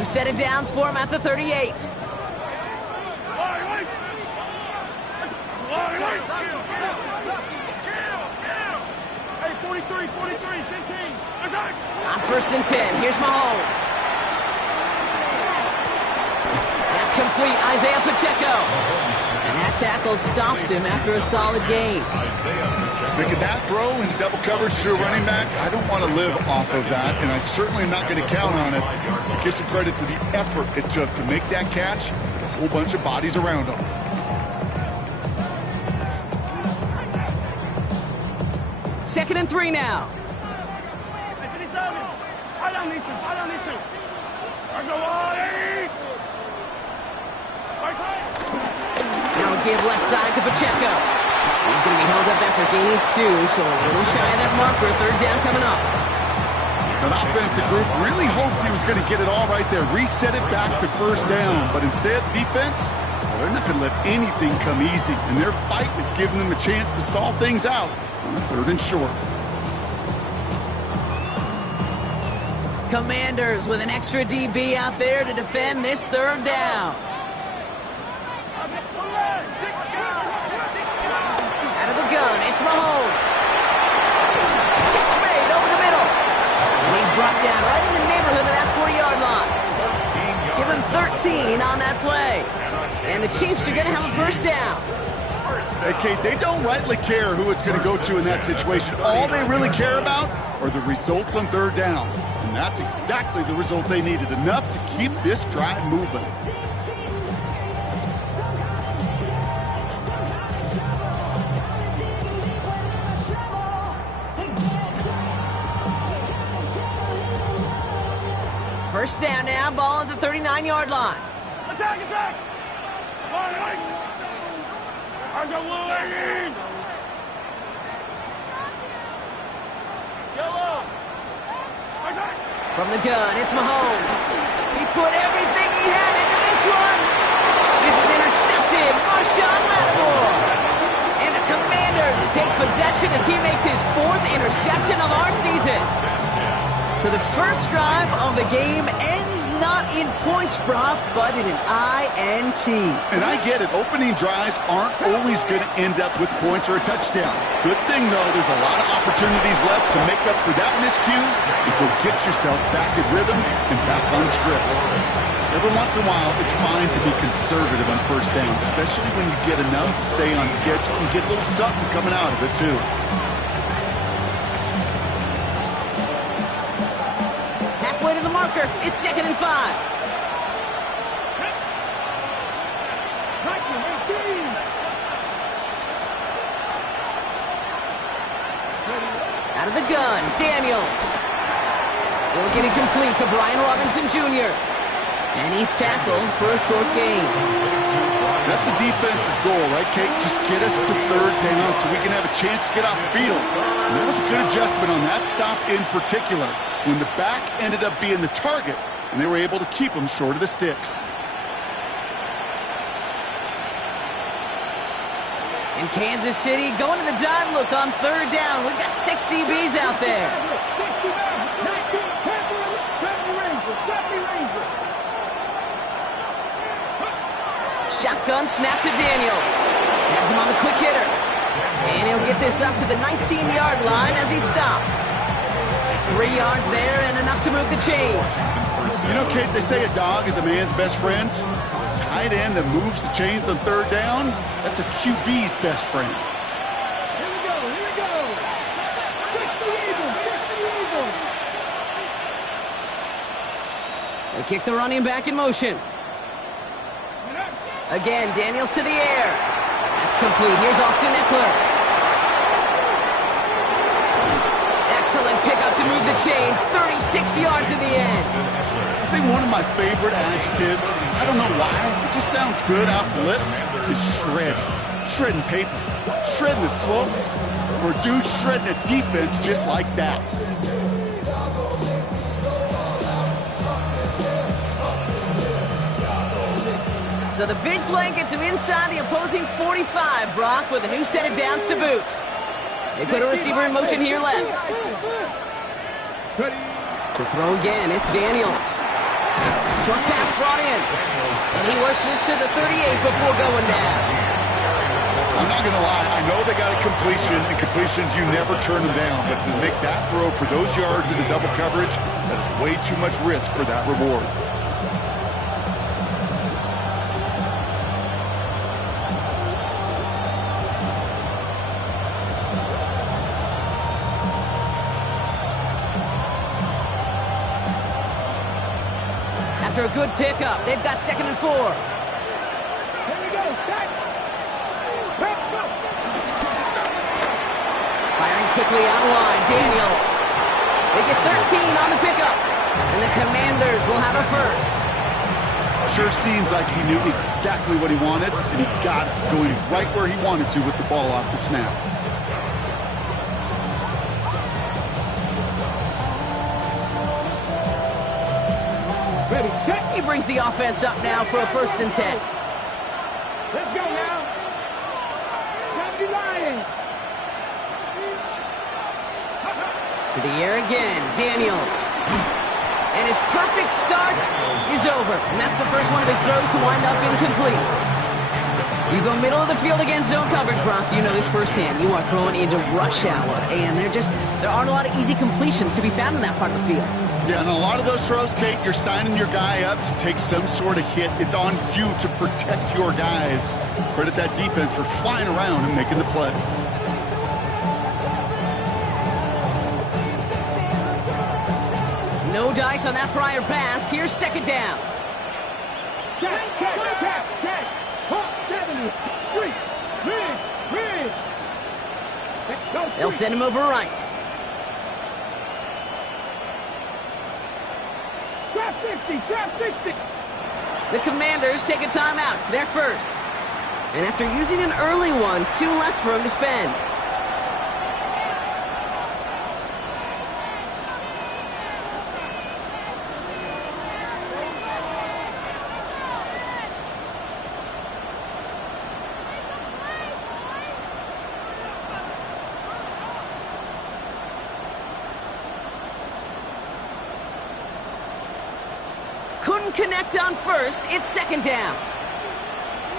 New set of downs for him at the 38. Hey, 43, 15. On 1st and 10, here's Mahomes. That's complete, Isaiah Pacheco. And that tackle stops him after a solid gain. Making that throw in double coverage to a running back, I don't want to live off of that, and I certainly am not going to count on it. Give some credit to the effort it took to make that catch, a whole bunch of bodies around him. Second and 3 now. Now a give left side to Pacheco. He's going to be held up after gaining 2, so a little shy of that marker. 3rd down coming up. An offensive group really hoped he was going to get it all right there, reset it back to 1st down. But instead, defense, well, they're not going to let anything come easy. And their fight is giving them a chance to stall things out on 3rd and short. Commanders with an extra DB out there to defend this 3rd down. Out of the gun, it's Mahomes. Catch made over the middle. And he's brought down right in the neighborhood of that 40-yard line. Give him 13 on that play. And the Chiefs are going to have a 1st down. Hey, Kate, they don't rightly care who it's going to go to in that situation. All they really care about are the results on 3rd down. And that's exactly the result they needed, enough to keep this drive moving. First down now, ball at the 39-yard line. Attack! From the gun, it's Mahomes. He put everything he had into this one. This is intercepted. Marshawn Lattimore. And the Commanders take possession as he makes his 4th interception of our season. So the first drive of the game ends not in points, Brock, but in an INT. And I get it. Opening drives aren't always going to end up with points or a touchdown. Good thing, though, there's a lot of opportunities left to make up for that miscue and go get yourself back in rhythm and back on script. Every once in a while, it's fine to be conservative on 1st down, especially when you get enough to stay on schedule and get a little something coming out of it, too. Halfway to the marker, it's 2nd and 5. Out of the gun, Daniels. Will get it complete to Brian Robinson Jr. And he's tackled for a short gain. That's a defense's goal, right, Kate? Just get us to 3rd down so we can have a chance to get off the field. And that was a good adjustment on that stop in particular, when the back ended up being the target, and they were able to keep him short of the sticks. In Kansas City, going to the dime look on 3rd down. We've got 6 DBs out there. Shotgun snap to Daniels. Has him on the quick hitter. And he'll get this up to the 19-yard line as he stopped. 3 yards there and enough to move the chains. You know, Kate, they say a dog is a man's best friend. Tight end that moves the chains on 3rd down, that's a QB's best friend. Here we go. Fix the evil. They kick the running back in motion. Again, Daniels to the air. That's complete. Here's Austin Eckler. Excellent pickup to move the chains. 36 yards in the end. I think one of my favorite adjectives, I don't know why, it just sounds good off the lips, is shred. Shredding paper. Shredding the slopes. Or a dude shredding a defense just like that. So the big play gets him inside the opposing 45, Brock, with a new set of downs to boot. They put a receiver in motion here left. To throw again, it's Daniels. Short pass brought in. And he works this to the 38 before going down. I'm not going to lie. I know they got a completion, and completions, you never turn them down. But to make that throw for those yards in the double coverage, that is way too much risk for that reward. After a good pickup, they've got 2nd and 4. Here we go. Set. Let's go. Firing quickly out line, Daniels. They get 13 on the pickup. And the Commanders will have a first. Sure seems like he knew exactly what he wanted, and he got it, going right where he wanted to with the ball off the snap. Ready, set. He brings the offense up now for a 1st and 10. Let's go now. Time to be lying. To the air again, Daniels. And his perfect start is over. And that's the first one of his throws to wind up incomplete. You go middle of the field against zone coverage, Brock. You know this firsthand. You are throwing into rush hour. And there aren't a lot of easy completions to be found in that part of the field. Yeah, and a lot of those throws, Kate, you're signing your guy up to take some sort of hit. It's on you to protect your guys. Credit that defense for flying around and making the play. No dice on that prior pass. Here's 2nd down. Catch. 7, 3. They'll send him over right. Trap 60. The Commanders take a timeout. They're first. And after using an early one, 2 left for him to spend. Couldn't connect on first. It's 2nd down.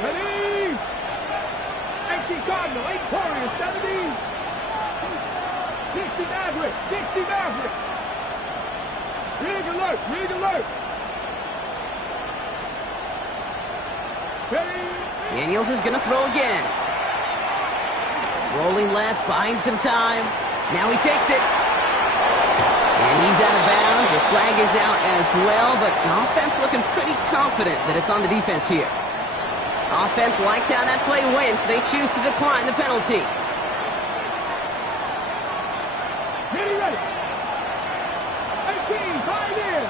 Ready. 18 Cardinal, 8 Warriors, 70. 60 Maverick. Rig alert. Ready. Daniels is going to throw again. Rolling left, buying some time. Now he takes it. And he's out of bounds. The flag is out as well, but the offense looking pretty confident that it's on the defense here. Offense liked how that play went, so they choose to decline the penalty. Ready. 18, 5 in.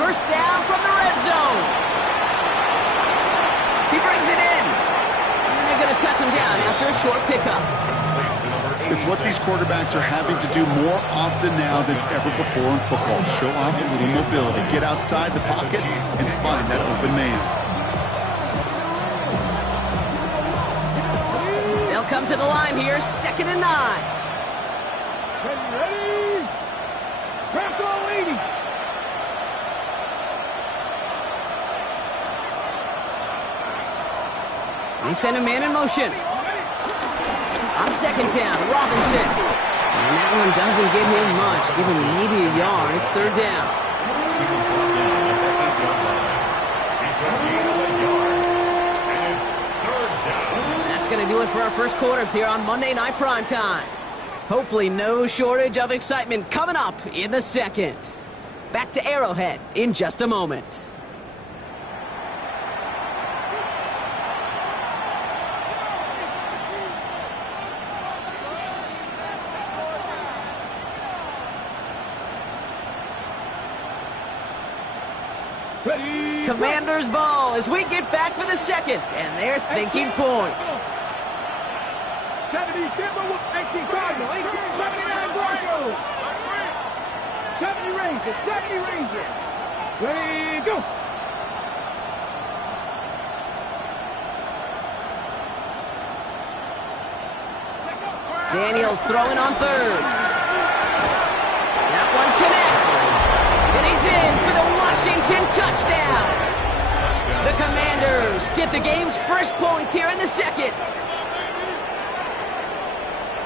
First down from the red zone. He brings it in. And they're going to touch him down after a short pickup. It's what these quarterbacks are having to do more often now than ever before in football. Show off a little mobility. Get outside the pocket and find that open man. They'll come to the line here, 2nd and 9. Ready. Crack all 80. They send a man in motion. On 2nd down, Robinson. And that one doesn't get him much. Give him maybe a yard. It's 3rd down. That's going to do it for our first quarter here on Monday Night Primetime. Hopefully no shortage of excitement coming up in the 2nd. Back to Arrowhead in just a moment. Ready. Commanders ball as we get back for the 2nd, and they're thinking points. 70 Timberwolves, 18 Cardinal, 79 Broncos. 70 Rangers. Ready, go. Daniels throwing on 3rd. That one connects. Chiefs get the game's first points here in the second.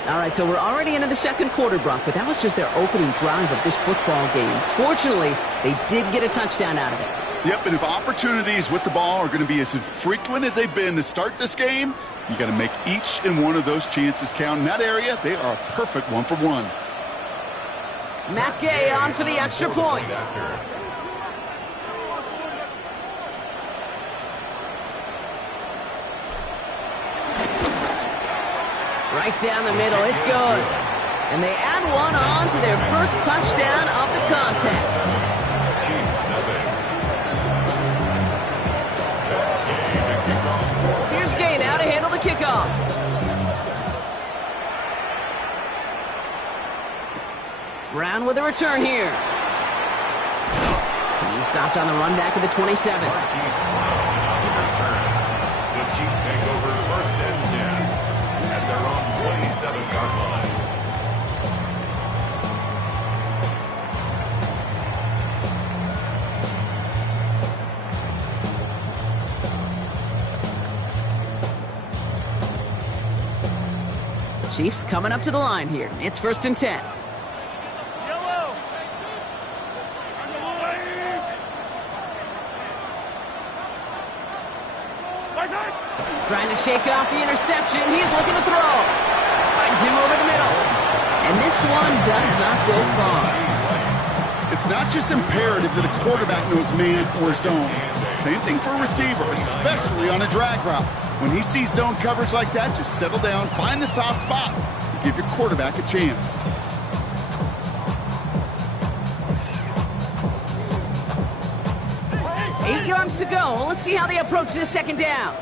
All right, so we're already into the second quarter, Brock, but that was just their opening drive of this football game. Fortunately, they did get a touchdown out of it. Yep, and if opportunities with the ball are going to be as frequent as they've been to start this game, you got to make each and one of those chances count. In that area, they are a perfect 1-for-1. Matt Gay on for the extra point. Right down the middle, it's good. And they add one on to their first touchdown of the contest. Here's Gay now to handle the kickoff. Brown with a return here. He's stopped on the run back at the 27. The Chiefs take over first and 10 at their own 27-yard line. Chiefs coming up to the line here. It's first and 10. Trying to shake off the interception. He's looking to throw. Finds him over the middle. And this one does not go far. It's not just imperative that a quarterback knows man or zone. Same thing for a receiver, especially on a drag route. When he sees zone coverage like that, just settle down, find the soft spot, and give your quarterback a chance. Eight yards to go. Let's see how they approach this second down.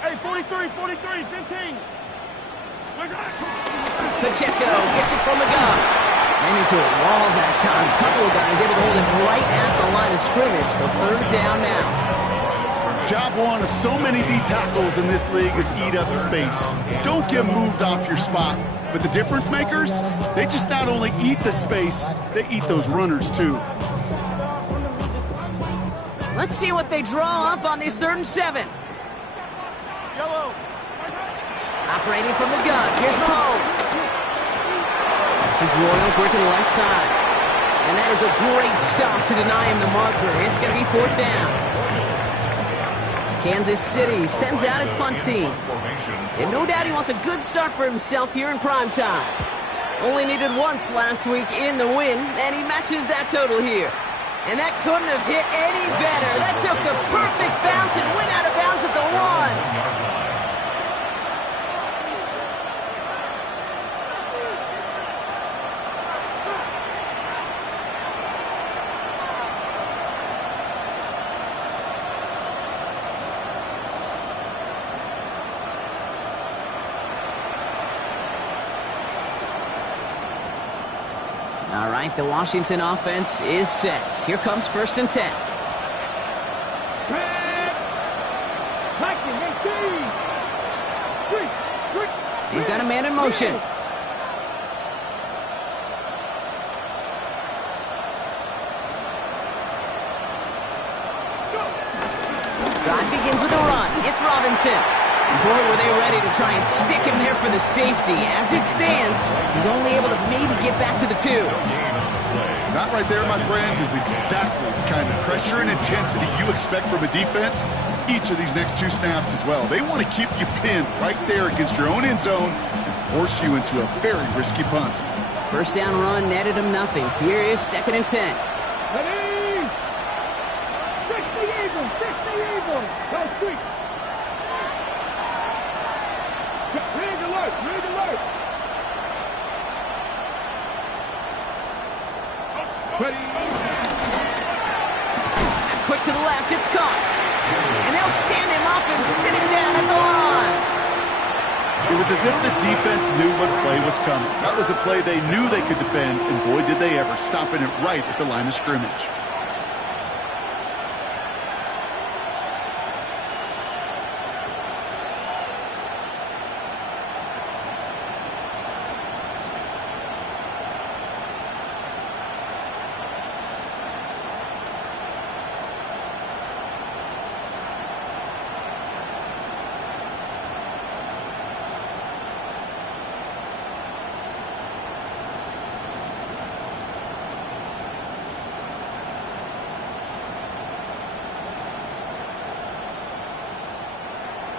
Hey, 43, 43, 15. Pacheco gets it from the gun. Ran into a wall that time. A couple of guys able to hold it right at the line of scrimmage. So third down now. Job one of so many D tackles in this league is eat up space. Don't get moved off your spot. But the difference makers, they just not only eat the space, they eat those runners too. Let's see what they draw up on this third and 7. Yellow. Operating from the gun. Here's Mahomes. This is Royals working left side. And that is a great stop to deny him the marker. It's going to be fourth down. Kansas City sends out its punt team. And no doubt he wants a good start for himself here in prime time. Only needed once last week in the win, and he matches that total here. And that couldn't have hit any better. That took the perfect bounce and went out of bounds at the 1. All right, the Washington offense is set. Here comes first and 10. They've got a man in motion. Drive begins with a run. It's Robinson. Boy, were they ready to try and stick him there for the safety. As it stands, he's only able to maybe get back to the 2. That right there, my friends, is exactly the kind of pressure and intensity you expect from a defense each of these next 2 snaps as well. They want to keep you pinned right there against your own end zone and force you into a very risky punt. First down run netted him nothing. Here is second and 10. Ready? 60 evil, 60 evil. Go sweet. Read alert, read alert. Ready? Quick to the left, it's caught. And they'll stand him up and sit him down at the line. It was as if the defense knew what play was coming. That was a play they knew they could defend, and boy, did they ever, stopping it right at the line of scrimmage.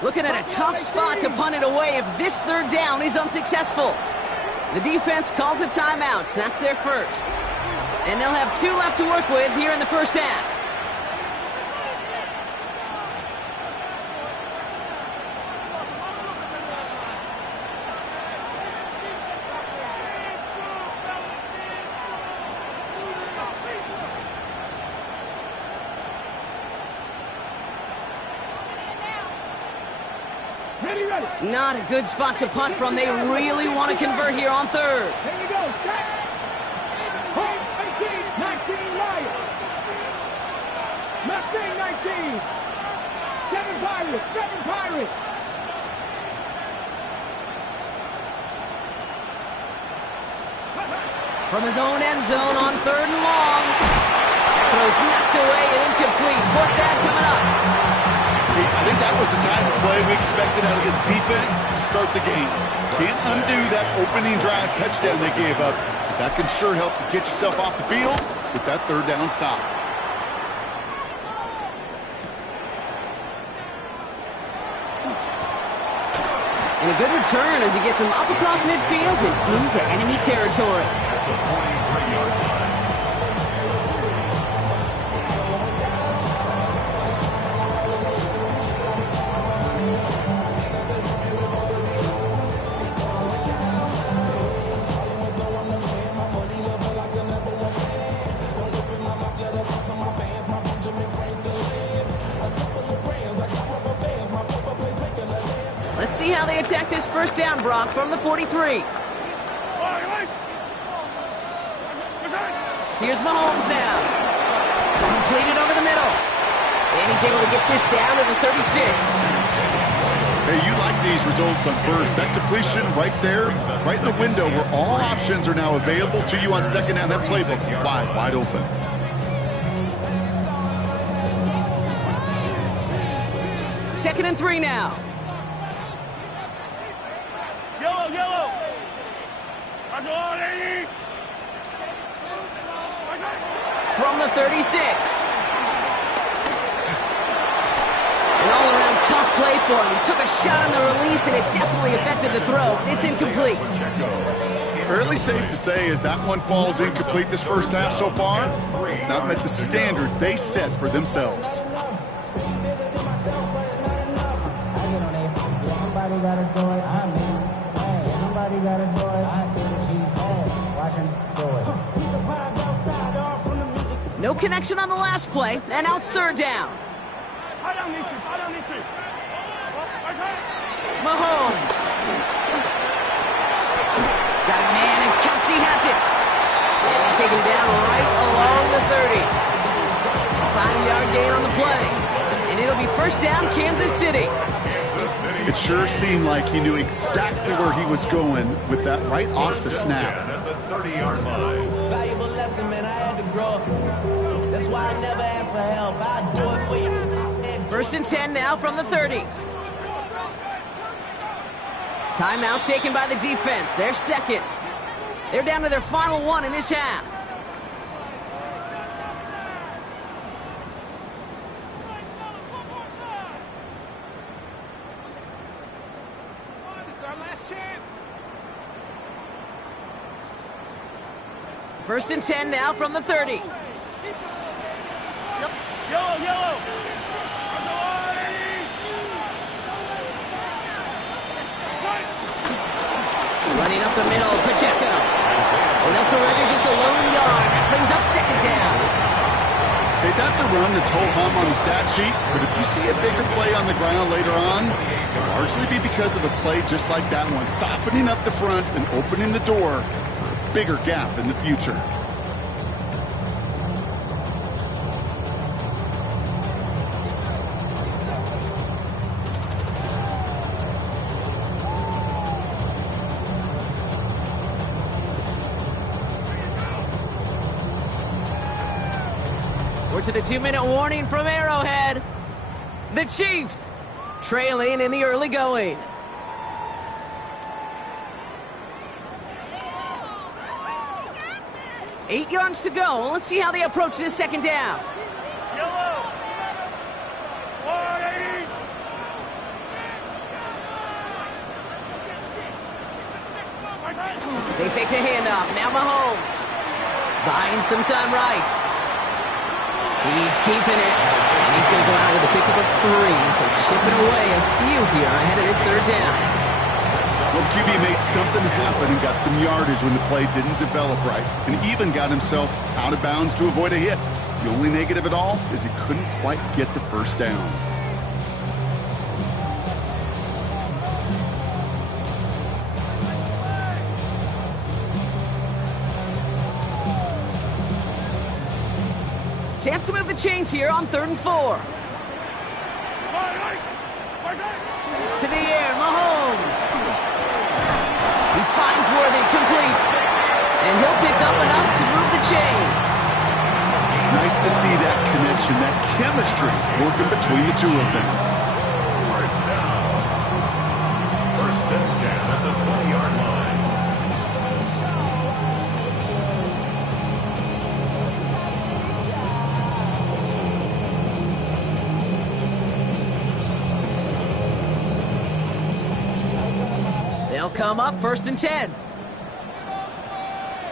Looking at a tough spot to punt it away if this third down is unsuccessful. The defense calls a timeout. That's their first. And they'll have 2 left to work with here in the first half. Not a good spot to punt from. They really want to convert here on third. Here we go. Set. Home 18, 19 Lions. Mustang 19. 7 Pirates. 7 Pirates. From his own end zone on third and long. That throw's knocked away and incomplete. Fourth down coming up. I think that was the type of play we expected out of this defense to start the game. Can't undo that opening drive touchdown they gave up. But that can sure help to get yourself off the field with that third down stop. And a good return as he gets him up across midfield and into enemy territory. Let's see how they attack this first down, Brock, from the 43. Here's Mahomes now. Completed over the middle. And he's able to get this down to the 36. Hey, you like these results on first. That completion right there, right in the window where all options are now available to you on second down. That playbook's wide open. Second and 3 now. Yellow. From the 36. An all-around tough play for him. He took a shot on the release, and it definitely affected the throw. It's incomplete. Fairly safe to say as that one falls incomplete this first half so far, it's not met the standard they set for themselves. No connection on the last play, and now it's third down. Mahomes. Got a man, and Kelsey has it. And they take him down right along the 30. 5-yard gain on the play. And it'll be first down, Kansas City. It sure seemed like he knew exactly where he was going with that right off the snap. At the 30-yard line. Valuable lesson, man. I had to grow. That's why I never ask for help. I do it for you. First and 10 now from the 30. Timeout taken by the defense. They're second. They're down to their final one in this half. First and 10 now from the 30. Yellow. Running up the middle, Pacheco. And they'll surrender just a lone yard. That brings up second down. Hey, that's a run that's ho-hum on the stat sheet, but if you see a bigger play on the ground later on, it'll largely be because of a play just like that one, softening up the front and opening the door for a bigger gap in the future. We're to the 2-minute warning from Arrowhead. The Chiefs trailing in the early going. Eight yards to go. Let's see how they approach this second down. the handoff. Now Mahomes. Buying some time right. He's keeping it. And he's going to go out with a pickup of 3. So chipping away a few here ahead of this third down. Well, QB made something happen and got some yardage when the play didn't develop right. And even got himself out of bounds to avoid a hit. The only negative at all is he couldn't quite get the first down. Chance to move the chains here on 3rd and 4. To the air, Mahomes. He finds Worthy, complete. And he'll pick up enough to move the chains. Nice to see that connection, that chemistry working between the two of them. First down. First and 10 at the 20-yard line. They'll come up 1st and 10.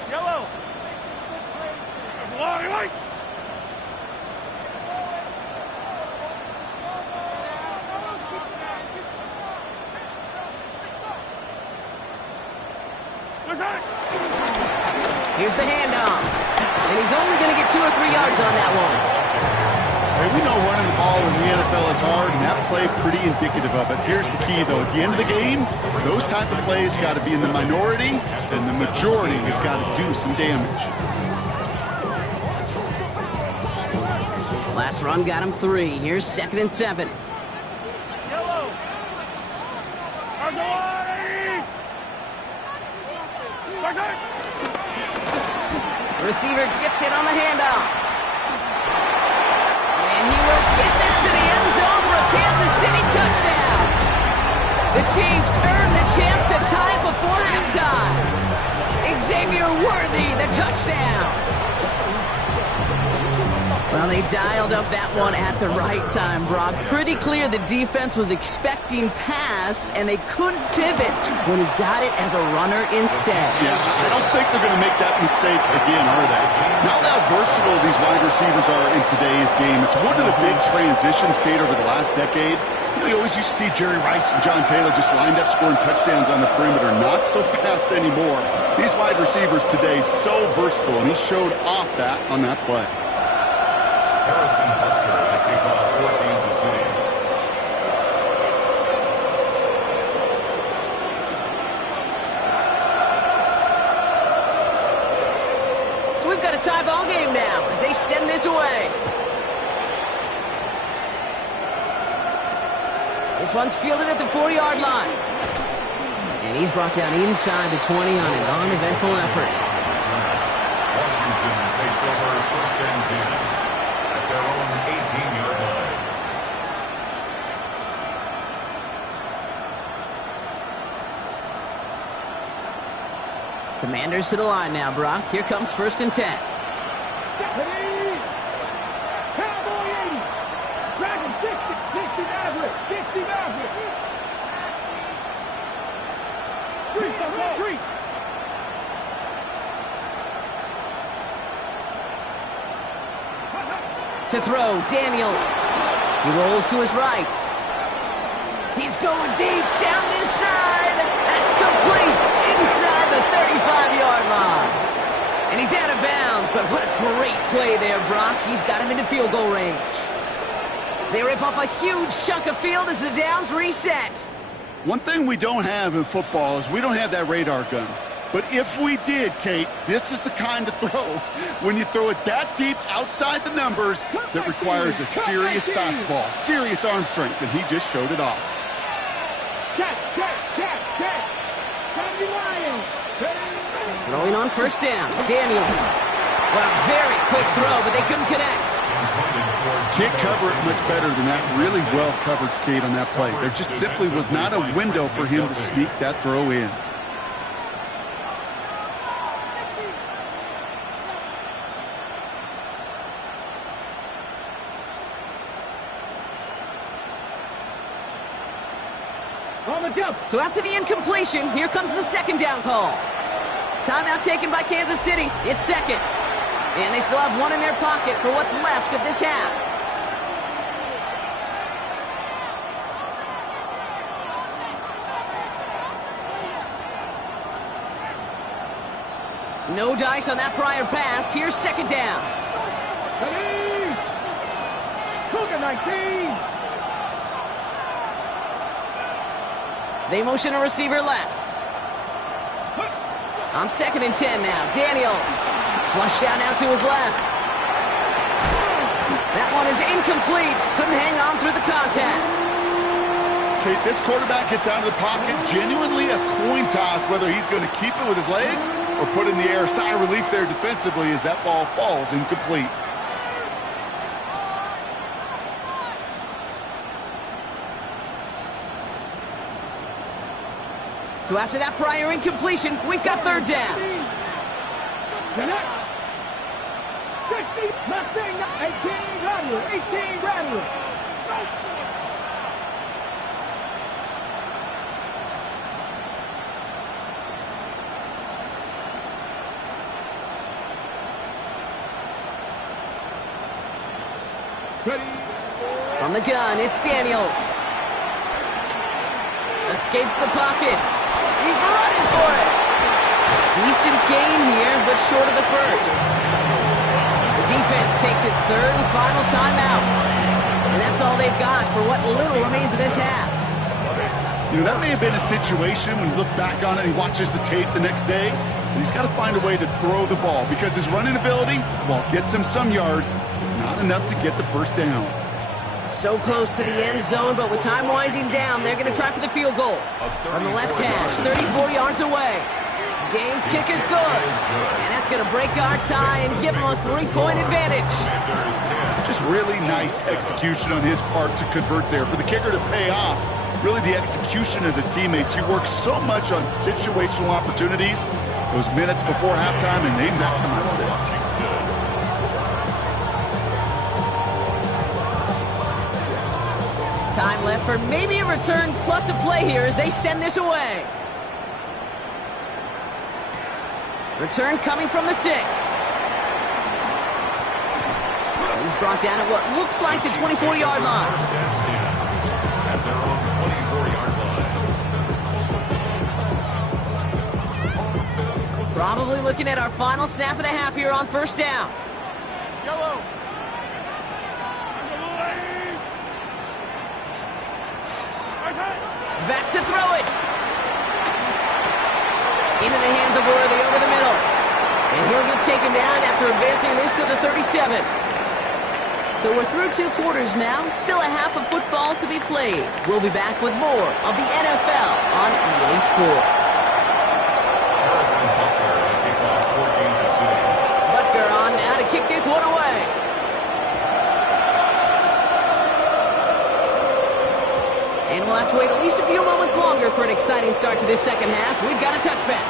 Yellow. Long right. Here's the handoff. And he's only going to get 2 or 3 yards on that one. Hey, we know running the ball in the NFL is hard, and that play pretty indicative of it. Here's the key, though. At the end of the game, those type of plays got to be in the minority, and the majority have got to do some damage. Last run got him 3. Here's 2nd and 7. Yellow. Receiver gets it on the handoff. And he will get this to the end zone for a Kansas City touchdown. The Chiefs earn the chance to tie it before halftime. Xavier Worthy, the touchdown. Well, they dialed up that one at the right time, Brock. Pretty clear the defense was expecting pass, and they couldn't pivot when he got it as a runner instead. Yeah, I don't think they're going to make that mistake again, are they? Now how versatile these wide receivers are in today's game. It's one of the big transitions, Kate, over the last decade. You always used to see Jerry Rice and John Taylor just lined up scoring touchdowns on the perimeter. Not so fast anymore. These wide receivers today so versatile, and he showed off that on that play. Harrison Butker to kick off for Kansas City. So we've got a tie ball game now as they send this away. This one's fielded at the 4-yard line. And he's brought down inside the 20 on an uneventful effort. Washington takes over 1st and 10 at their own 18-yard line. Commanders to the line now, Brock. Here comes 1st and 10. Cowboy 80. Dragon 60 Maverick. 60 Maverick. 3. To throw, Daniels. He rolls to his right. He's going deep down this side. That's complete inside the 35-yard line. And he's out of bounds, but what a great play there, Brock. He's got him into field goal range. They rip off a huge chunk of field as the downs reset. One thing we don't have in football is we don't have that radar gun. But if we did, Kate, this is the kind of throw, when you throw it that deep outside the numbers, that requires a serious fastball, serious arm strength, and he just showed it off. Throwing on 1st down, Daniels. Well, very quick throw, but they couldn't connect. Can't cover it much better than that. Really well covered, Kate, on that play. There just simply was not a window for him to sneak that throw in. So after the incompletion, here comes the 2nd down call. Timeout taken by Kansas City. It's second. And they still have one in their pocket for what's left of this half. No dice on that prior pass. Here's second down. Ready? Cougar 19. They motion a receiver left. On 2nd and 10 now. Daniels. Flushed out now to his left. That one is incomplete. Couldn't hang on through the contact. Kate, this quarterback gets out of the pocket. Genuinely a coin toss whether he's going to keep it with his legs or put in the air. Sigh of relief there defensively as that ball falls incomplete. So after that prior incompletion, we've got third down. 60, Mustang, 18, Rattler, 18, Rattler. Ready? From the gun, it's Daniels. Escapes the pocket. He's running for it. Decent gain here, but short of the first. The defense takes its third and final timeout. And that's all they've got for what little remains of this half. You know, that may have been a situation when you look back on it and he watches the tape the next day, and he's got to find a way to throw the ball because his running ability, while it gets him some yards, is not enough to get the first down. So close to the end zone, but with time winding down, they're going to try for the field goal. From the left hash, 34 yards away. Game's kick is good. And that's going to break our tie and give them a 3-point advantage. Just really nice execution on his part to convert there. For the kicker to pay off, really the execution of his teammates. He works so much on situational opportunities, those minutes before halftime, and they maximized it. Time left for maybe a return plus a play here as they send this away. Return coming from the 6. He's brought down at what looks like the 24-yard line. At their own 24-yard line. Probably looking at our final snap of the half here on first down. Yellow. Back to throw it. Into the hands of Worthy over the middle. And he'll get taken down after advancing this to the 37. So we're through 2 quarters now. Still a half of football to be played. We'll be back with more of the NFL on EA Sports. Harrison Butker to kick off for Kansas City. Butker on now to kick this one away. And we'll have to wait at least a few moments longer for an exciting start to this second half. We've got a touchback.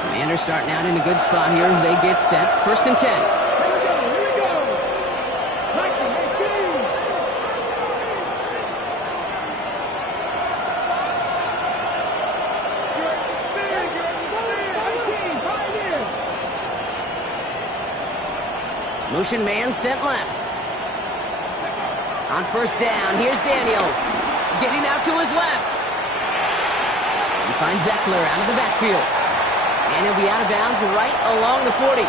Commanders starting out in a good spot here as they get set. 1st and 10. Here we go. 19, 18. Motion man sent left. On 1st down, here's Daniels. Getting out to his left. He finds Zeckler out of the backfield. And he'll be out of bounds right along the 40.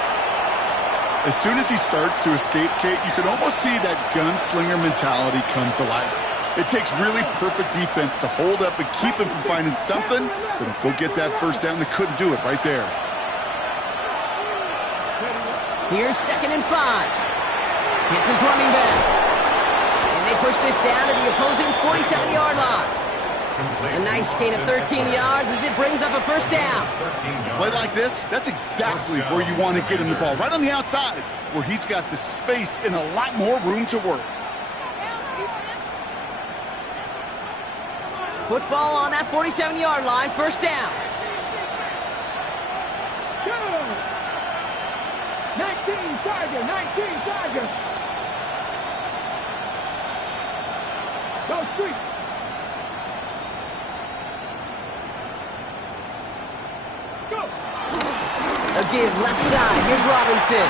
As soon as he starts to escape, Kate, you can almost see that gunslinger mentality come to life. It takes really perfect defense to hold up and keep him from finding something, but go get that first down. They couldn't do it right there. Here's 2nd and 5. Hits his running back. And they push this down to the opposing 47-yard line. A nice gain of 13 yards as it brings up a first down. Play like this, that's exactly where you want to get him the ball. Right on the outside, where he's got the space and a lot more room to work. Football on that 47-yard line, first down. 19 Tiger, 19 Tiger. go, street. Go. Again, left side. Here's Robinson.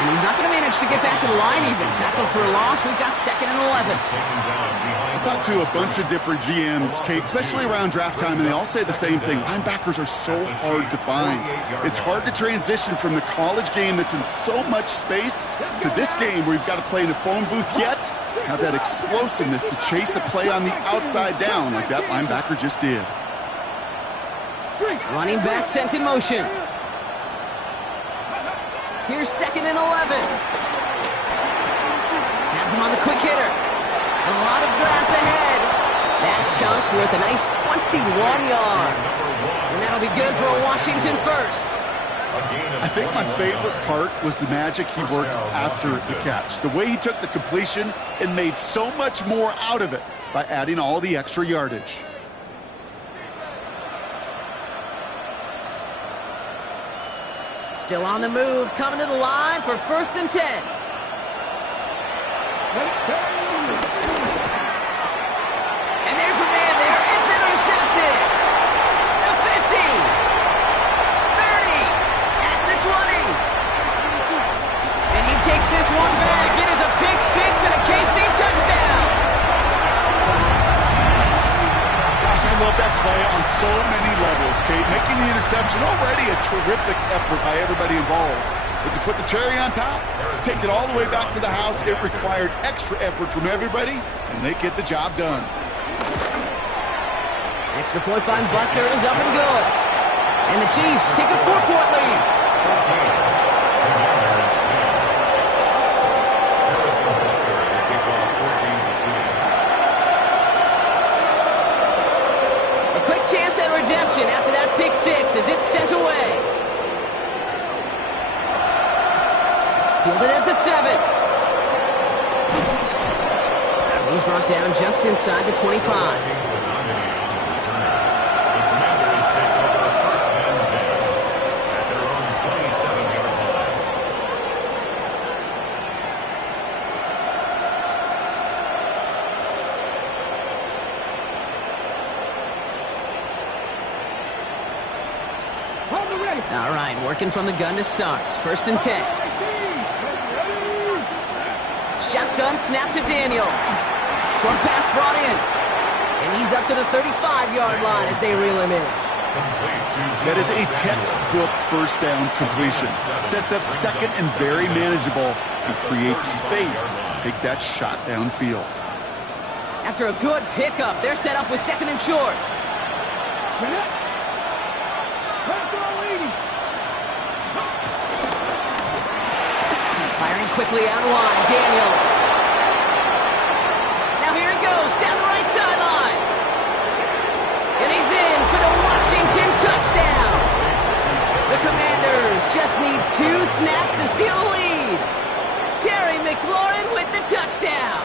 And he's not going to manage to get back to the line even. Tackled for a loss. We've got 2nd and 11. I talked to a bunch of different GMs, Kate, especially around draft time, and they all say the same thing. Linebackers are so hard to find. It's hard to transition from the college game that's in so much space to this game where you've got to play in a phone booth yet have that explosiveness to chase a play on the outside down like that linebacker just did. Running back sent in motion. Here's 2nd and 11. Has him on the quick hitter. A lot of grass ahead. That chunk worth a nice 21 yards. And that'll be good for a Washington first. I think my favorite part was the magic he worked after the catch. The way he took the completion and made so much more out of it by adding all the extra yardage. Still on the move, coming to the line for 1st and 10. And there's a man there. It's intercepted. The 50. 30. At the 20. And he takes this one back. It is a pick 6 and a KC touchdown. Gosh, I love that play on so many levels, Kate. Making the interception, already a terrific effort by everybody involved. But to put the cherry on top, to take it all the way back to the house, it required extra effort from everybody, and they get the job done. Extra point by Butker is up and good. And the Chiefs take a 4-point lead. A quick chance at redemption after that pick 6 as it's sent away. Fielded at the 7. He's brought down just inside the 25. All right, working from the gun to start. 1st and 10. Shotgun snap to Daniels. Short pass brought in. And he's up to the 35-yard line as they reel him in. That is a textbook 1st down completion. Sets up 2nd and very manageable and creates space to take that shot downfield. After a good pickup, they're set up with 2nd and short. Firing quickly out wide, Daniels. Now here he goes, down the right sideline. And he's in for the Washington touchdown. The Commanders just need 2 snaps to steal the lead. Terry McLaurin with the touchdown.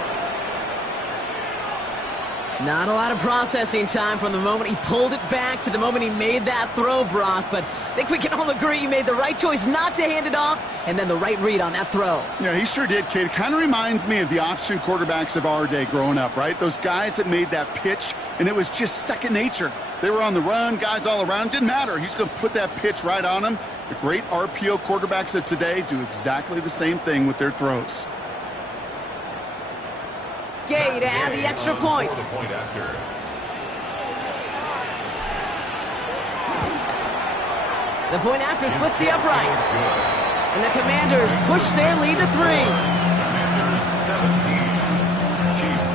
Not a lot of processing time from the moment he pulled it back to the moment he made that throw, Brock, but I think we can all agree he made the right choice not to hand it off and then the right read on that throw. Yeah, he sure did, kid. It kind of reminds me of the option quarterbacks of our day growing up, right? Those guys that made that pitch, and it was just second nature. They were on the run, guys all around. Didn't matter. He's going to put that pitch right on him. The great RPO quarterbacks of today do exactly the same thing with their throws. Gay to add the extra point. The point after splits the upright. And the Commanders push their lead to 3. Commanders 17, Chiefs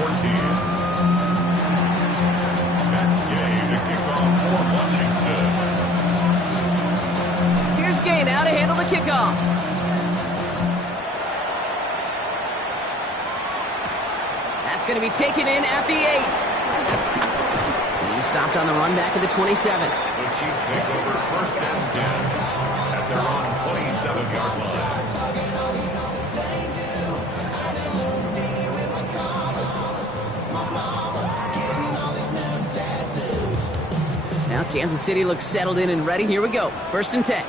14. Matt Gay to kick off for Washington. Here's Gay now to handle the kickoff. That's going to be taken in at the 8. He's stopped on the run back at the 27. The Chiefs take over 1st and 10 at their own 27-yard line. Now Kansas City looks settled in and ready. Here we go. 1st and 10.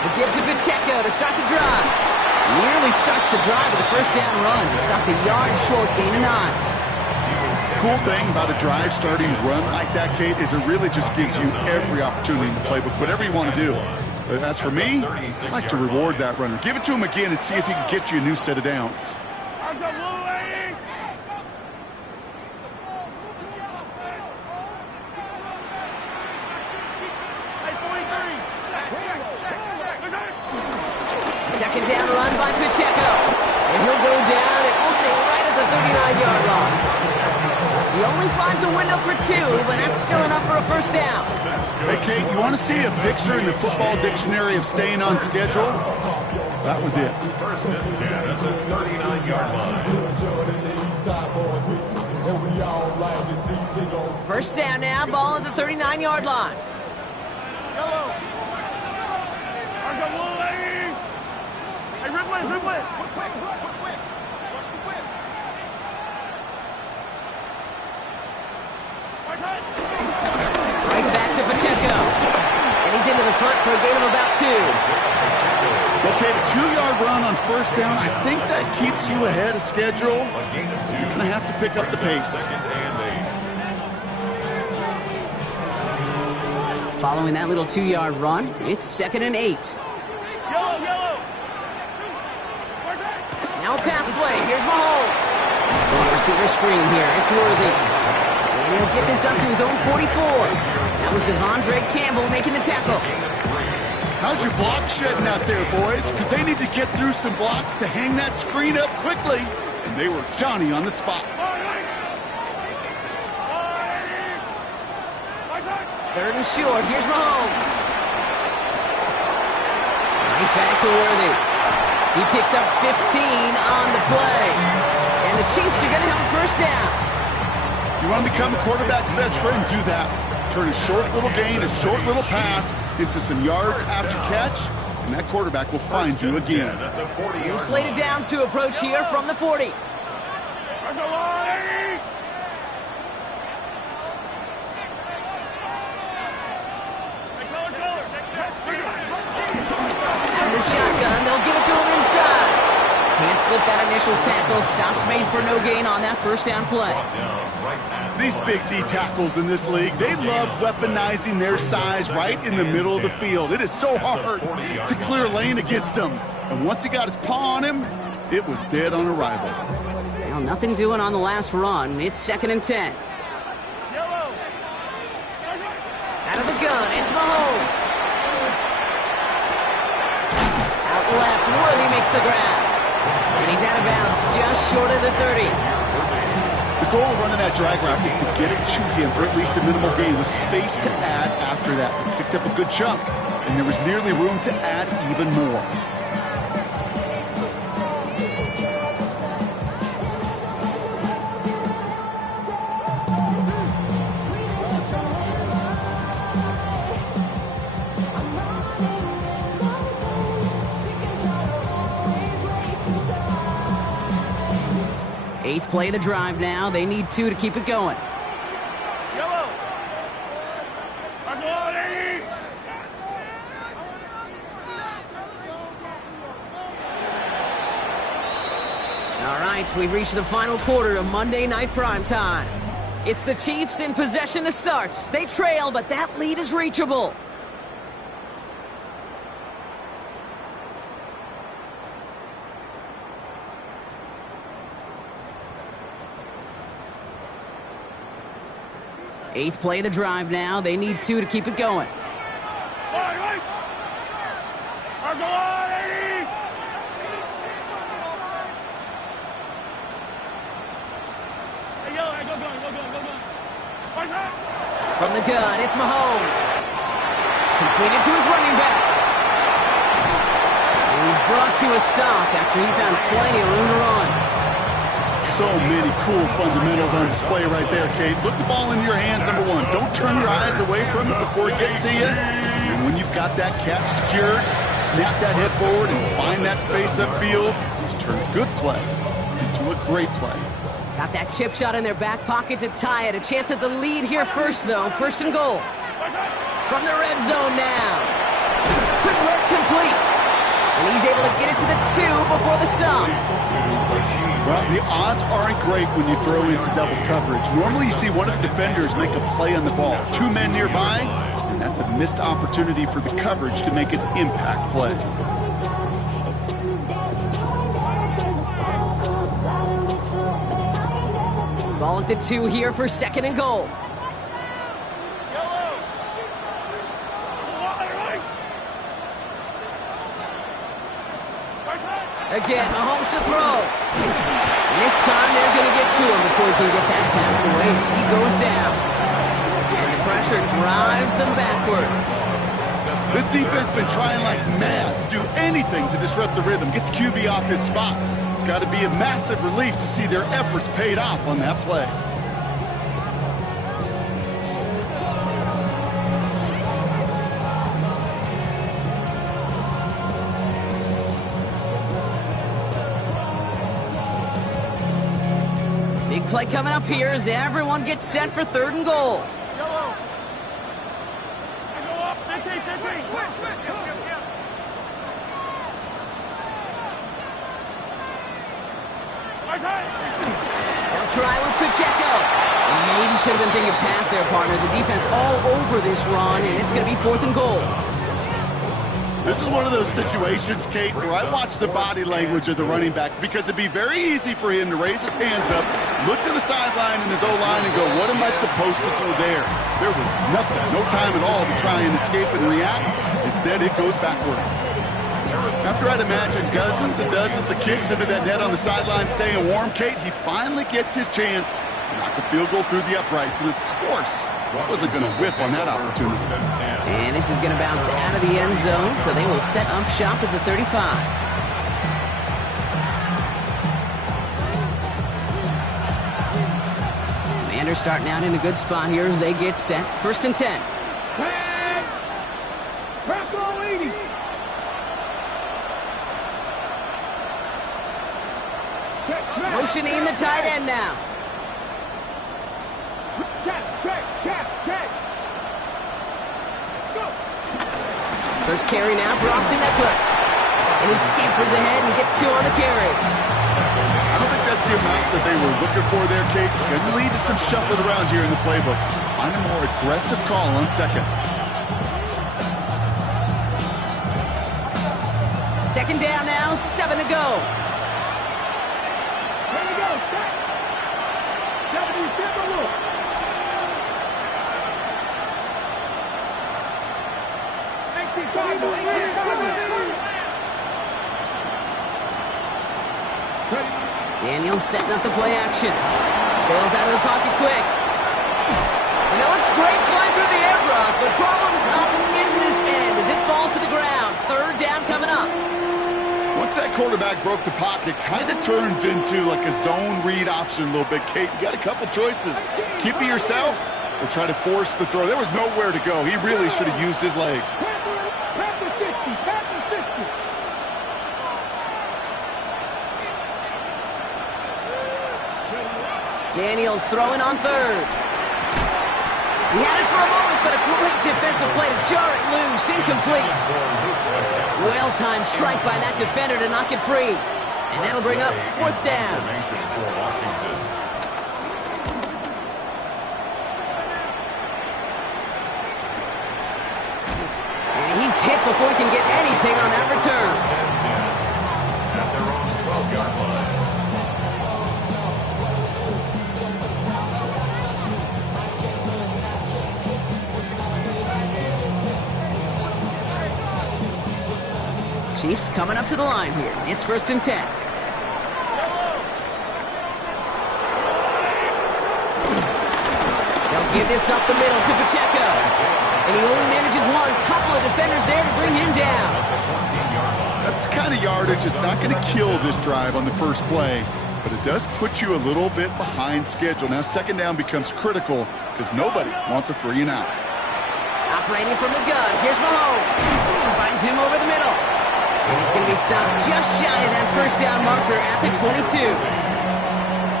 The give to Pacheco to start the drive. Nearly starts the drive with a first down run. Stopped a yard short, gain of 9. Cool thing about a drive starting run like that, Kate, is it really just gives you every opportunity in the playbook, whatever you want to do. But as for me, I like to reward that runner. Give it to him again and see if he can get you a new set of downs. Second down run by Pacheco. And he'll go down, and we'll say right at the 39-yard line. He only finds a window for 2, but that's still enough for a first down. Hey, Kate, you want to see a picture in the football dictionary of staying on schedule? That was it. First and 10 at the 39-yard line. First down now, ball at the 39-yard line. Right back to Pacheco. And he's into the front for a gain of about 2. Okay, the 2-yard run on first down, I think that keeps you ahead of schedule. You're going to have to pick up the pace. Following that little 2-yard run, it's 2nd and 8. Now a pass play. Here's Mahomes. The receiver screen here. It's Worthy. And he'll get this up to his own 44. That was Devondre Campbell making the tackle. How's your block shedding out there, boys? Because they need to get through some blocks to hang that screen up quickly. And they were Johnny on the spot. Third and short. Here's Mahomes. Right back to Worthy. He picks up 15 on the play. And the Chiefs are going to have a first down. You want to become a quarterback's best friend? Do that. Turn a short little gain, a short little pass into some yards after catch, and that quarterback will find you again. New slated downs to approach here from the 40. And the shotgun, they'll give it to him inside. Can't slip that initial tackle. Stops made for no gain on that first down play. These big D tackles in this league, they love weaponizing their size right in the middle of the field. It is so hard to clear lane against them. And once he got his paw on him, it was dead on arrival. Well, nothing doing on the last run. It's 2nd and 10. Out of the gun, it's Mahomes. Out left, Worthy makes the grab. And he's out of bounds just short of the 30. The goal of running that drag route is to get it to him for at least a minimal gain with space to add after that. He picked up a good chunk, and there was nearly room to add even more. Eighth play of the drive now. They need 2 to keep it going. All right, we've reached the final quarter of Monday Night Primetime. It's the Chiefs in possession to start. They trail, but that lead is reachable. Eighth play of the drive now. They need 2 to keep it going. From the gun, it's Mahomes. Completed to his running back. And he's brought to a stop after he found plenty of room to run. So many cool fundamentals on display right there, Kate. Put the ball in your hands, number one. Don't turn your eyes away from it before it gets to you. And when you've got that catch secured, snap that head forward and find that space upfield to turn a good play into a great play. Got that chip shot in their back pocket to tie it. A chance at the lead here first, though. First and goal. From the red zone now. Quick hit complete. And he's able to get it to the 2 before the stop. Well, the odds aren't great when you throw into double coverage. Normally you see one of the defenders make a play on the ball. 2 men nearby, and that's a missed opportunity for the coverage to make an impact play. Ball at the 2 here for 2nd and goal. Again, Mahomes to throw. And this time they're going to get to him before he can get that pass away as he goes down. And the pressure drives them backwards. This defense has been trying like mad to do anything to disrupt the rhythm, get the QB off his spot. It's got to be a massive relief to see their efforts paid off on that play. Big play coming up here as everyone gets set for 3rd and goal. They'll try with Pacheco. And maybe should have been thinking pass there, partner. The defense all over this run, and it's going to be 4th and goal. This is one of those situations, Kate, where I watch the body language of the running back because it'd be very easy for him to raise his hands up, look to the sideline in his O-line and go, what am I supposed to do there? There was nothing, no time at all to try and escape and react. Instead, it goes backwards. After I'd imagine dozens and dozens of kicks into that net on the sideline staying warm, Kate, he finally gets his chance to knock a field goal through the uprights. And of course, wasn't going to whiff on that opportunity. And this is going to bounce out of the end zone, so they will set up shop at the 35. Commanders starting out in a good spot here as they get set. 1st and 10. Motioning the tight end now. First carry now for Austin Eckler. And he scampers ahead and gets 2 on the carry. I don't think that's the amount that they were looking for there, Kate. Going to lead to some shuffling around here in the playbook. Find a more aggressive call on 2nd. 2nd down now, 7 to go. Daniels setting up the play action. Bails out of the pocket quick. And it looks great flying through the air, Brock, but problems on the business end as it falls to the ground. 3rd down coming up. Once that quarterback broke the pocket, kind of turns into like a zone read option a little bit, Kate. You got a couple choices. Keep it yourself or try to force the throw. There was nowhere to go. He really should have used his legs. Daniels throwing on 3rd. He had it for a moment, but a great defensive play to jar it loose. Incomplete. Well-timed strike by that defender to knock it free. And that'll bring up 4th down. And he's hit before he can get anything on that return. At their own 12-yard line. Chiefs coming up to the line here. It's 1st and 10. They'll give this up the middle to Pacheco. And he only manages one. Couple of defenders there to bring him down. That's the kind of yardage it's not going to kill this drive on the first play, but it does put you a little bit behind schedule. Now 2nd down becomes critical because nobody wants a 3 and out. Operating from the gun. Here's Mahomes. Finds him over the middle. And he's going to be stopped just shy of that 1st down marker at the 22.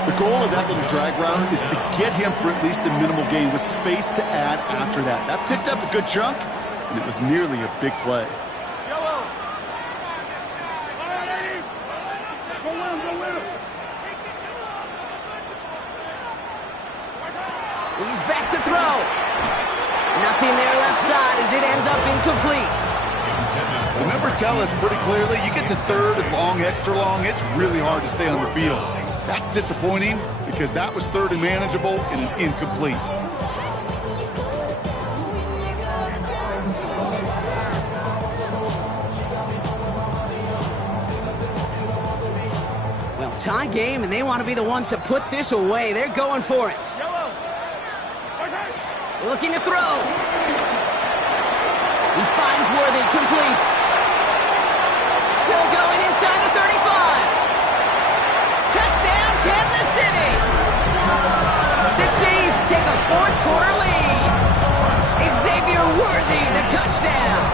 The goal of that little drag route is to get him for at least a minimal gain with space to add after that. That picked up a good chunk, and it was nearly a big play. Nothing there left side as it ends up incomplete. The numbers tell us pretty clearly, you get to third and long, extra long, it's really hard to stay on the field. That's disappointing because that was third and manageable and an incomplete. Well, tie game, and they want to be the ones to put this away. They're going for it. Looking to throw. He finds Worthy, complete. Still going inside the 35. Touchdown, Kansas City. The Chiefs take a fourth-quarter lead. Xavier Worthy, the touchdown.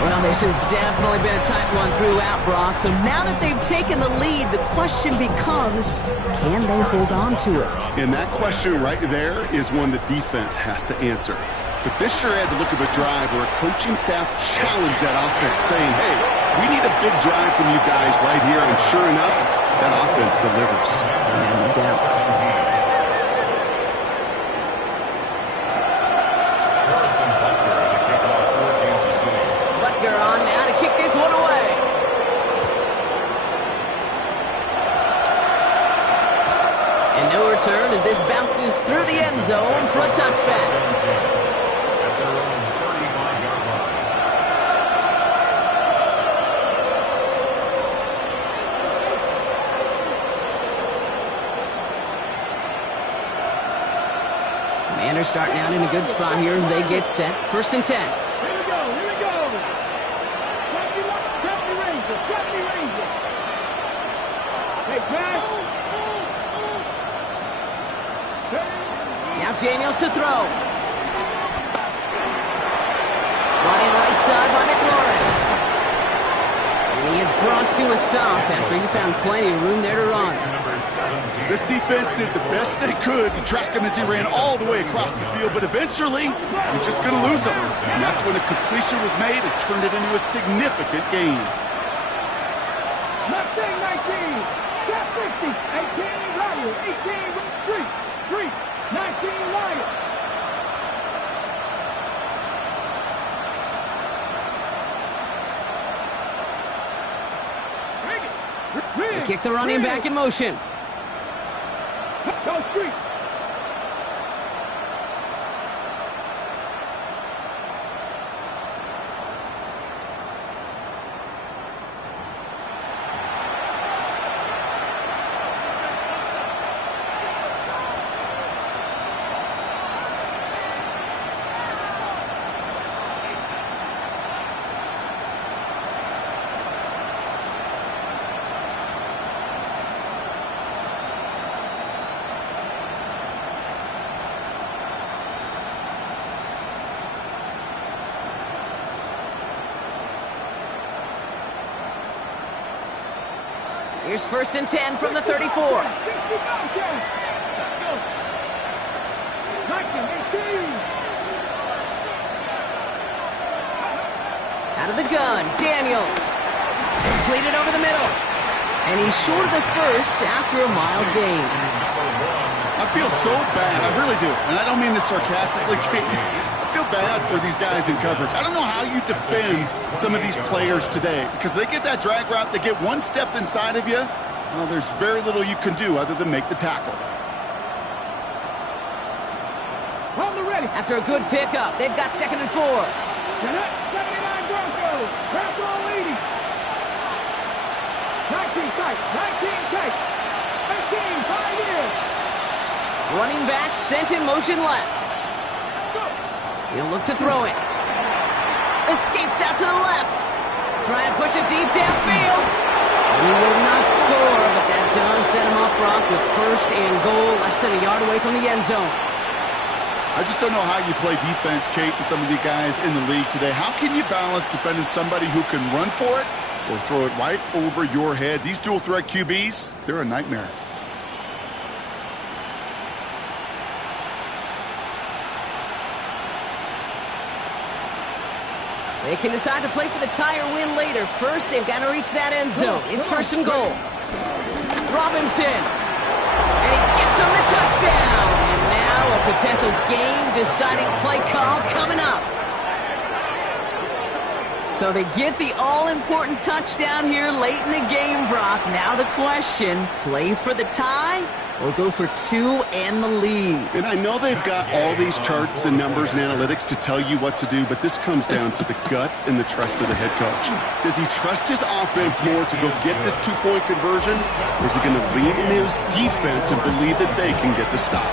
Well, this has definitely been a tight one throughout, Brock. So now that they've taken the lead, the question becomes, can they hold on to it? And that question right there is one the defense has to answer. But this sure had the look of a drive where a coaching staff challenged that offense, saying, hey, we need a big drive from you guys right here. And sure enough, that offense delivers. No doubt. Butker on now to kick this one away. And no return as this bounces through the end zone for a touchback. Commanders starting out in a good spot here as they get set. 1st and 10. Here we go, here we go. 70 Ranger. Hey, pass. Now Daniels to throw. Running right side by McLaurin. And he is brought to a stop after he found plenty of room there to run. This defense did the best they could to track him as he ran all the way across the field, but eventually, you're just going to lose him. And that's when a completion was made and turned it into a significant gain. Mustang 19. Got 50. 18 Lions. 18 with 3. 19 Lions. They kick the running back in motion. Go Street. Here's 1st and 10 from the 34. Out of the gun, Daniels. Completed over the middle. And he's short of the first after a mild gain. I feel so bad, I really do. And I don't mean this sarcastically, Kate. I feel bad for these guys in coverage. I don't know how you defend some of these players today because they get that drag route, they get one step inside of you. Well, there's very little you can do other than make the tackle. After a good pickup, they've got 2nd and 4. 79 Broncos. Broncos leading. 19 tight. 19 tight. 15, 5 years. Running back sent in motion left. He'll look to throw it. Escapes out to the left. Trying to push it deep downfield. And he will not score, but that does set him off, Brock, with 1st and goal, less than a yard away from the end zone. I just don't know how you play defense, Kate, and some of the guys in the league today. How can you balance defending somebody who can run for it or throw it right over your head? These dual threat QBs, they're a nightmare. They can decide to play for the tie or win later. First, they've got to reach that end zone. It's 1st and goal. Robinson. And he gets him the touchdown. And now a potential game-deciding play call coming up. So they get the all-important touchdown here late in the game, Brock. Now the question, play for the tie or go for two and the lead? And I know they've got all these charts and numbers and analytics to tell you what to do, but this comes down to the gut and the trust of the head coach. Does he trust his offense more to go get this two-point conversion, or is he going to lean in his defense and believe that they can get the stop?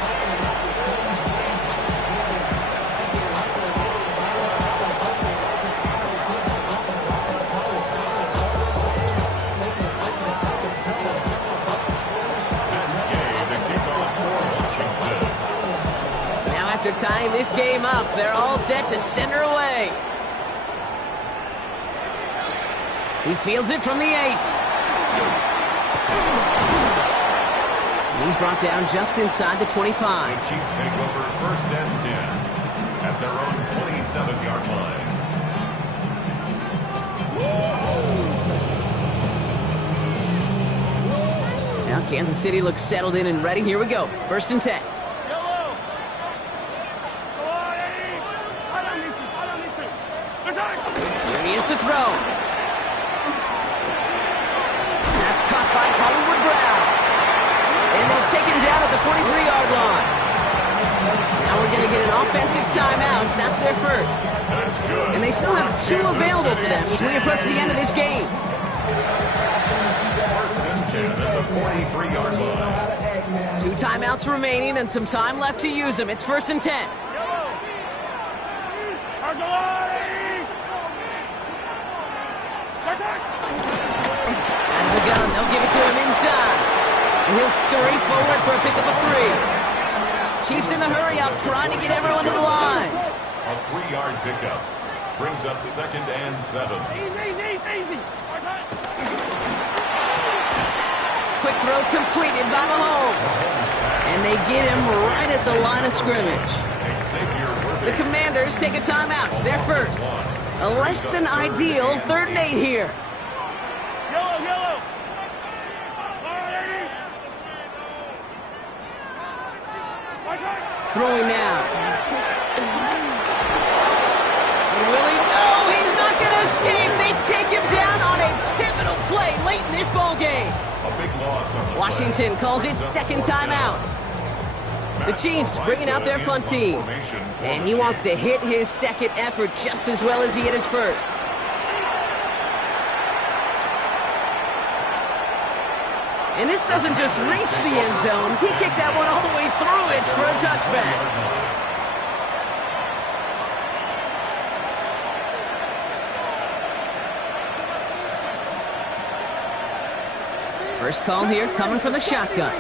After tying this game up, they're all set to send her away. He fields it from the 8. And he's brought down just inside the 25. The Chiefs take over 1st and 10 at their own 27-yard line. Now Kansas City looks settled in and ready. Here we go. 1st and 10. Here he is to throw. That's caught by Hollywood Brown. And they'll take him down at the 43-yard line. Now we're going to get an offensive timeout. That's their first. That's good. And they still have 2 available for them as we approach the end of this game. 1st and 10 at the 43-yard line. 2 timeouts remaining and some time left to use them. It's 1st and 10. Out of the gun, they'll give it to him inside. And he'll scurry forward for a pickup of 3. Chiefs in the hurry-up, trying to get everyone to the line. A 3-yard pickup brings up 2nd and 7. Easy. Quick throw completed by Mahomes. And they get him right at the line of scrimmage. The Commanders take a timeout. It's their first. A less than ideal 3rd and 8 here. Yellow. Throwing now. Will he? No, he's not going to escape. They take him down on a pivotal play late in this ball game. A big loss on the Washington play. calls it 2nd timeout. The Chiefs bringing out their punt team. And he wants to hit his 2nd effort just as well as he hit his 1st. And this doesn't just reach the end zone. He kicked that one all the way through it for a touchback. First call here coming from the shotgun.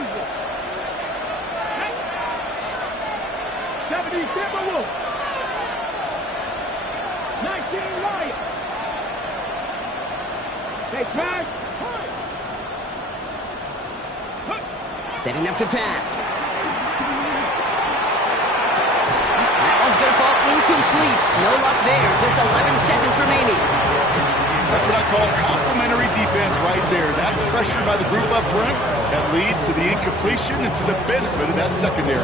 70 Timberwolves. 19 Lions. They pass. Setting up to pass. That one's going to fall incomplete. No luck there. Just 11 seconds remaining. That's what I call complimentary defense right there. That pressure by the group up front, that leads to the incompletion and to the benefit of that secondary.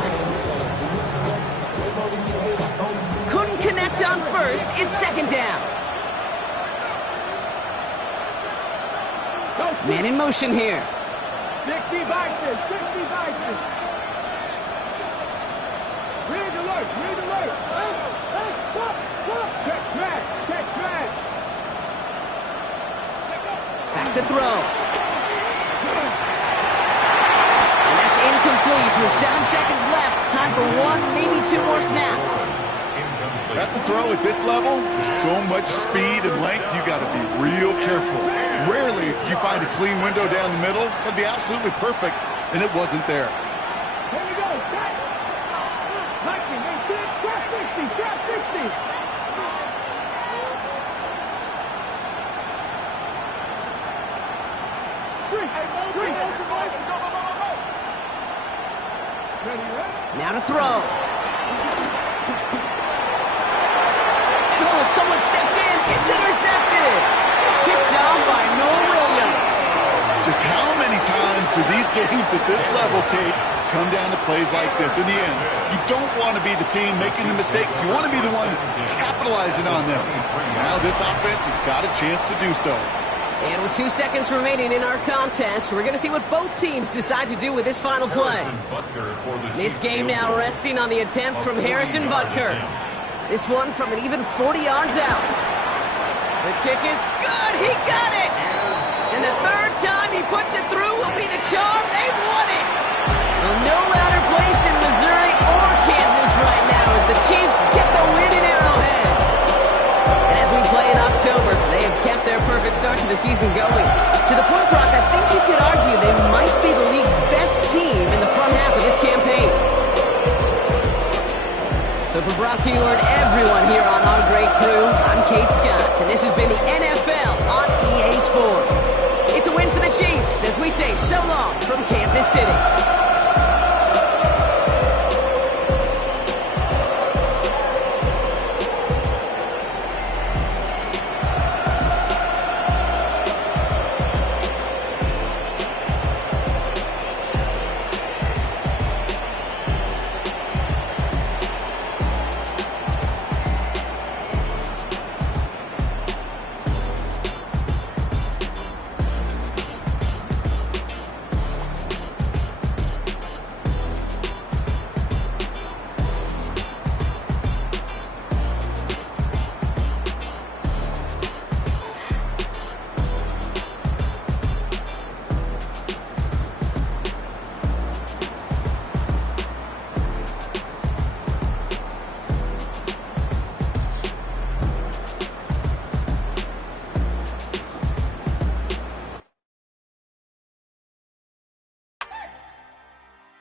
Couldn't connect on first. It's 2nd down. Man in motion here. 60 Vikings. Red alert. Check track. Back to throw. And that's incomplete with 7 seconds left. Time for 1, maybe 2 more snaps. That's a throw at this level. With so much speed and length, you got to be real careful. Rarely do you find a clean window down the middle. That'd be absolutely perfect, and it wasn't there. Here we go. Viking, trap 60. Now to throw. Oh, someone stepped in. It's intercepted. Picked down by Noah Williams. Just how many times do these games at this level, Kate, come down to plays like this? In the end, you don't want to be the team making the mistakes. You want to be the one capitalizing on them. Now this offense has got a chance to do so. And with 2 seconds remaining in our contest, we're going to see what both teams decide to do with this final play. This game now resting on the attempt from Harrison Butker. This one from an even 40 yards out. The kick is good. He got it. And the third time he puts it through will be the charm. They've won it. So no louder place in Missouri or Kansas right now as the Chiefs get the win in Arrowhead. And as we play in October, they have kept their perfect start to the season going. To the point, Brock, I think you could argue they might be the league's best team in the front half of this campaign. So for Brock Huard, everyone here on our great crew, I'm Kate Scott, and this has been the NFL on EA Sports. It's a win for the Chiefs as we say so long from Kansas City.